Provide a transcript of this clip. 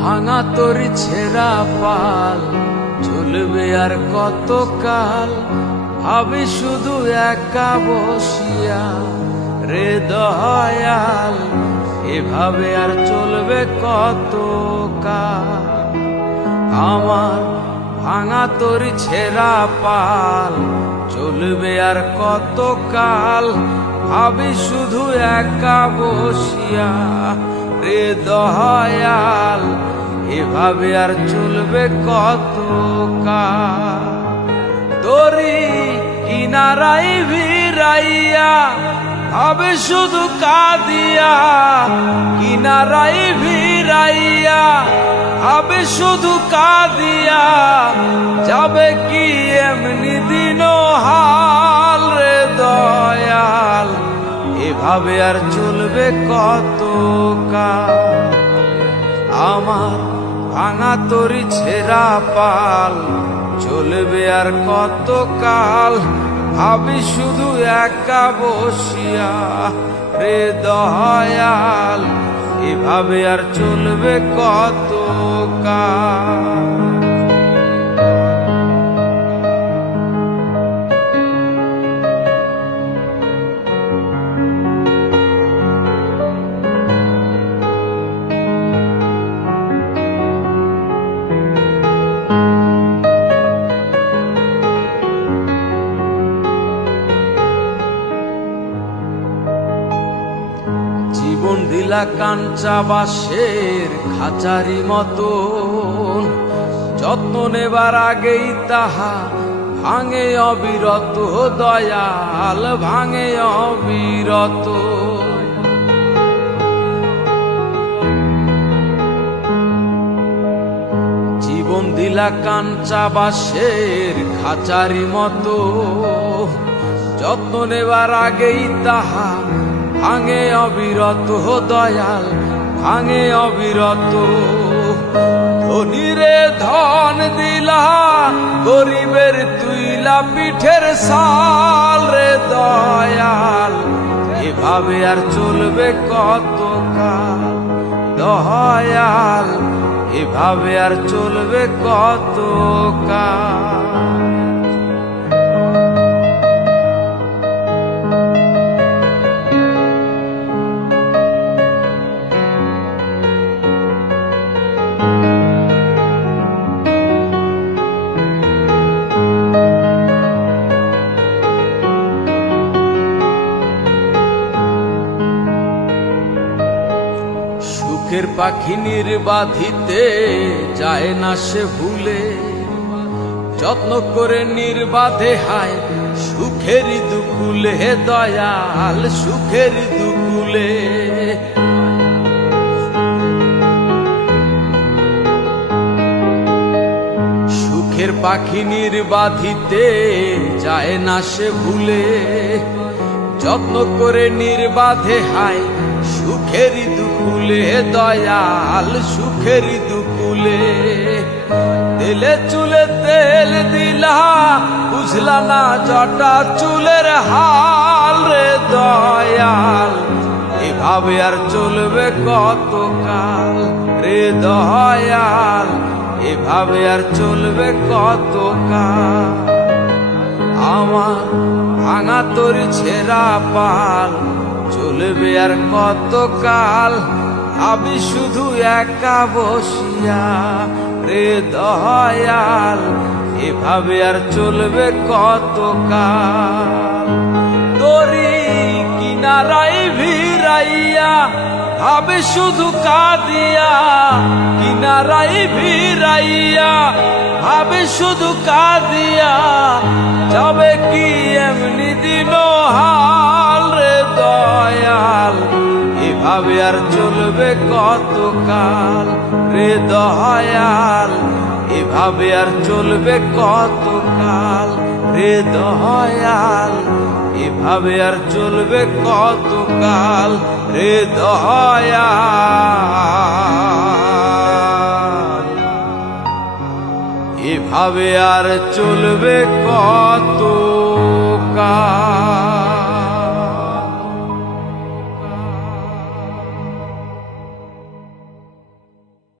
ভাঙা তরি ছেঁড়া পাল চলবে আর কত কাল, ভাবি শুধু একা বসিয়া রে দয়াল, এভাবে আর চলবে কত কাল। আমার ভাঙা তরি ছেঁড়া পাল চলবে আর কত কাল, ভাবি শুধু একা বসিয়া রে দয়াল, এভাবে আর চলবে কত কাল। তরি কিনারাই ভিড়াইয়া ভাবে শুধু কাঁদিয়া, কিনারাই ভিড়াইয়া ভাবে শুধু কাঁদিয়া, যাবে কি এমনি দিন হাল রে দয়াল, এভাবে আর চলবে কত কাল। আমার ভাঙা তরি ছেঁড়া পাল চলবে আর কত কাল, ভাবি শুধু একা বসিয়া রে দয়াল, এভাবে আর চলবে কত কাল। জীবন দিলা কাঞ্চা বাঁশের খাঁচারি মতন, যত্ন নেবার আগেই তাহা ভাঙে অবিরত দয়াল, ভাঙে অবিরত। জীবন দিলা কাঞ্চা বাঁশের খাঁচারি মতো, যত্ন নেবার আগেই তাহা ভাঙে অবিরত দয়াল, ভাঙে অবিরত। ধনীরে ধন দিলা, গরিবের তুইলা পিঠের সাল রে দয়াল, এভাবে আর চলবে কত কাল দয়াল, এভাবে আর চলবে কত কাল। সুখের পাখি নির্বাধিতে যায় না সে ভুলে, যত্ন করে নির্বাধে হায় সুখেরই দুকুলে দয়াল, সুখের দুকুলে। সুখের পাখি নির্বাধিতে যায় না সে ভুলে, যত্ন করে নির্বাধে হায় সুখেরই দুকুলে দয়াল, সুখেরই দুকুলে। তেলে চুলে তেল দিলা, বুঝলা না জটা চুলের হাল রে দয়াল, এভাবে আর চলবে কত কাল রে দয়াল, এভাবে আর চলবে কত কাল। আমার ভাঙা তরি ছেঁড়া পাল চলবে আর কত কাল, ভাবি শুধু একা বসিয়া রে দয়াল, এভাবে আর চলবে কত কাল। তরি কিনারাই ভিড়াইয়া ভাবে শুধু কাঁদিয়া, কিনারাই ভিড়াইয়া ভাবে শুধু কাঁদিয়া, যাবে কি এমনি দিন হাল রে দয়াল, এভাবে আর চলবে কত কাল রে দয়াল, এভাবে আর চলবে কত কাল রে দয়াল, এভাবে আর চলবে কত কাল রে দয়াল, এভাবে আর চলবে কত কাল।